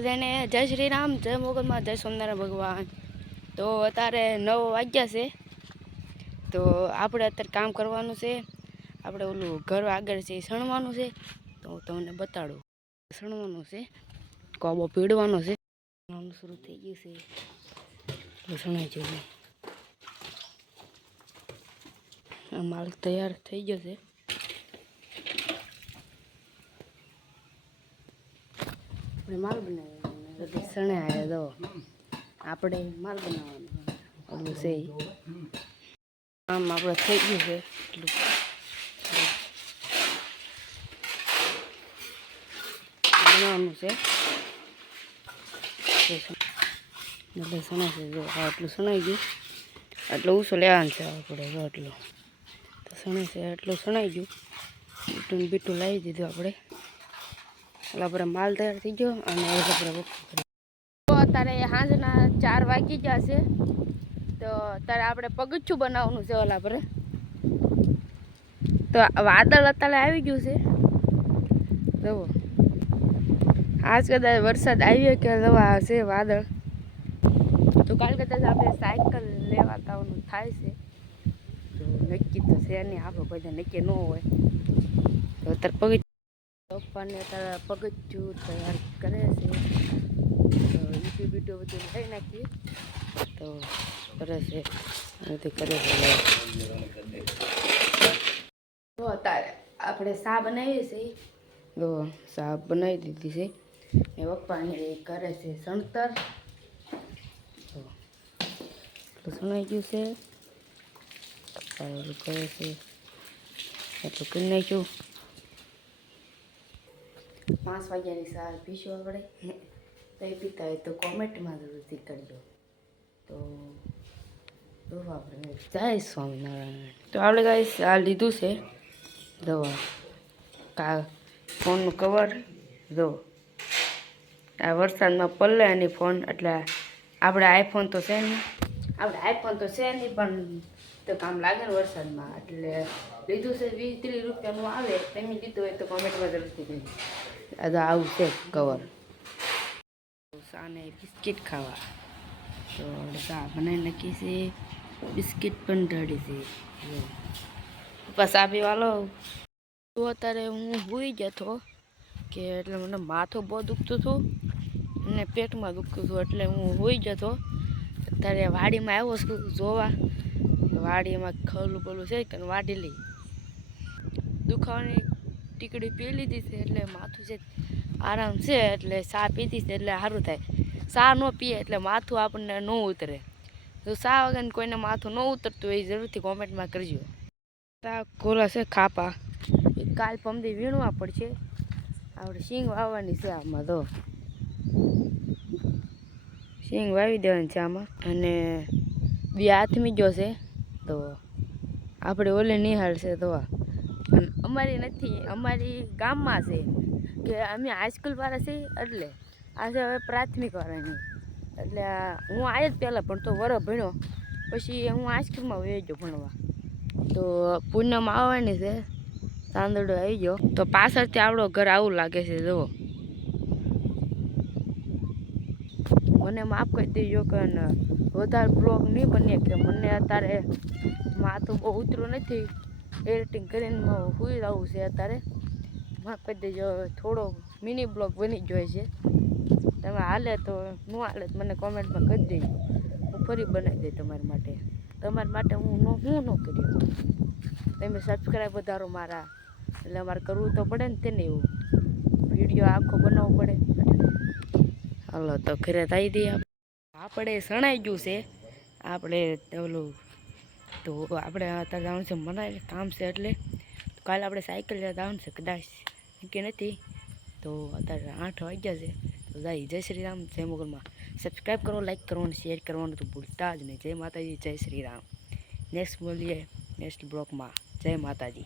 બધાને જય શ્રી રામ જય મોગલમાં, જય સોમનારાયણ ભગવાન. તો અત્યારે નવ વાગ્યા છે. તો આપણે અત્યારે કામ કરવાનું છે. આપણે ઓલું ઘર આગળ છે એ સણવાનું છે. તો હું તમને બતાડું. સણવાનું છે. કોબો પીડવાનો છે. શરૂ થઈ ગયું છે. સણાઈ જવું માલ તૈયાર થઈ ગયો છે. આપણે માલ બનાવવાનો બધી સણે આવ્યા દો આપણે માલ બનાવવાનો છે. આમ આપણે થઈ ગયું છે. એટલું બનાવવાનું છે. એટલે સણાય છે. જો આટલું સણાઈ ગયું. આટલું ઊંચું લેવાનું છે આપણે, જો આટલું. તો સણે છે, આટલું સણાઈ ગયું. બીટું બીટું લાવી દીધું આપણે. એટલે આપણે માલ તૈયાર થઈ ગયો અને તો અત્યારે સાંજના ચાર વાગી ગયા છે. તો અત્યારે આપણે પગથિયું બનાવવાનું છે ઓલા પર તો વાદળ અત્યારે આવી ગયું છે. જવો આજ કદાચ વરસાદ આવ્યો કે દવા છે વાદળ. તો કાલ કદાચ આપણે સાયકલ લેવા જવાનું થાય છે. તો નક્કી તો છે નહીં, આપણે બધા નક્કી ન હોય. તો અત્યારે પગ પપ્પાને અત્યારે પગથિયું તૈયાર કરે છે. તો યુટ્યુબ વીડિયો બધું લઈ નાખીએ. તો કરે છે. બધું કરે છે. તો અત્યારે આપણે સા બનાવીએ છીએ. તો સા બનાવી દીધી છે. એ પપ્પાને એ કરે છે સણતર તો સણાઈ ગયું છે. કરે છે. એટલું કરી નાખ્યું. પાંચ વાગ્યાની સાર પીશું આપણે. તો એ પીતા હોય તો કોમેન્ટમાં જરૂરથી કરજો. તો આપણે જય સ્વામિનારાયણ. તો આપણે ગાઈસ આ લીધું છે. દવા કા ફોનનું કવર જો આ વરસાદમાં પલ્લે અને ફોન એટલે આપણે આઈફોન તો છે નહીં. આપણે આઈફોન તો છે નહીં પણ તો કામ લાગે ને વરસાદમાં. એટલે લીધું છે વીસ ત્રીસ રૂપિયાનું આવે તમે લીધું હોય તો કોમેન્ટમાં જરૂરથી કહેજો. આ તો આવું છે કવર સાને બિસ્કિટ ખાવા. તો આપણે બનાવી નાખી છે. બિસ્કિટ પણ ઢળી છે. પપ્પા ચા પીવા તો અત્યારે હું સૂઈ જતો કે એટલે મને માથું બહુ દુખતું હતું અને પેટમાં દુખતું હતું એટલે હું હોઈ જતો અત્યારે વાડીમાં આવ્યો છું જોવા. વાડીમાં ખલું પલું છે કે વાડી લઈ. દુખાવાની ટીકડી પી લીધી છે એટલે માથું છે આરામ છે એટલે ચા પીધી છે એટલે સારું થાય. ચા ન પીએ એટલે માથું આપણને ન ઉતરે. જો ચા વગર કોઈને માથું ન ઉતરતું એ જરૂરથી કોમેન્ટમાં કરજો. તા ખોલા છે ખાપા. કાલ પમદી વીણવા પડશે. આપણે શીંગ વાવવાની છે આમાં તો. સિંગ વાવી દેવાની છે આમાં. અને બે હાથમી ગયો છે તો આપણે ઓલે નિહાળશે તો અને અમારી નથી, અમારી ગામમાં છે. કે અમે હાઈસ્કૂલ વાળા છીએ એટલે આ છે હવે પ્રાથમિક વાળાની. એટલે હું આવ્યો જ પહેલાં, પણ તો વરો ભણ્યો. પછી હું હાઈસ્કૂલમાં વહી ગયો ભણવા. તો પૂનમ આવવાની છે. તાંદડો આવી ગયો. તો પાછળથી આવડો ઘર આવું લાગે છે, જુઓ. મને માફ કરી દેજો કે વધારે બ્લોગ નહીં બને કે મને અત્યારે માથું બહુ ઉતરું નથી. એડિટિંગ કરીને સુઈ રહું છે અત્યારે. માફ કરી દેજો, થોડો મિની બ્લોગ બની જ હોય છે. તમે હાલે તો ન હાલે તો મને કોમેન્ટમાં કરી દેજો. હું ફરી બનાવી દઈ તમારા માટે. તમારા માટે હું નો, હું ન કર્યું તમે સબસ્ક્રાઈબ વધારો મારા. એટલે અમારે કરવું તો પડે ને તેને એવું. વીડિયો આખો બનાવવો પડે. હાલો, તો ઘરે થઈ દઈએ આપણે. શણાઈ ગયું છે. આપણે ઓલું તો આપણે અત્યારે જવાનું છે, મને કામ છે એટલે તો કાલે આપણે સાયકલ જવાનું છે, કદાચ. કે નથી. તો અત્યારે આઠ વાગ્યા છે. તો જાય, જય શ્રી રામ, જય મોગલમાં. સબસ્ક્રાઈબ કરો લાઈક કરો અને શેર કરવાનું તો ભૂલતા જ નહીં. જય માતાજી, જય શ્રી રામ. નેક્સ્ટ બોલીએ નેક્સ્ટ બ્લોકમાં જય માતાજી.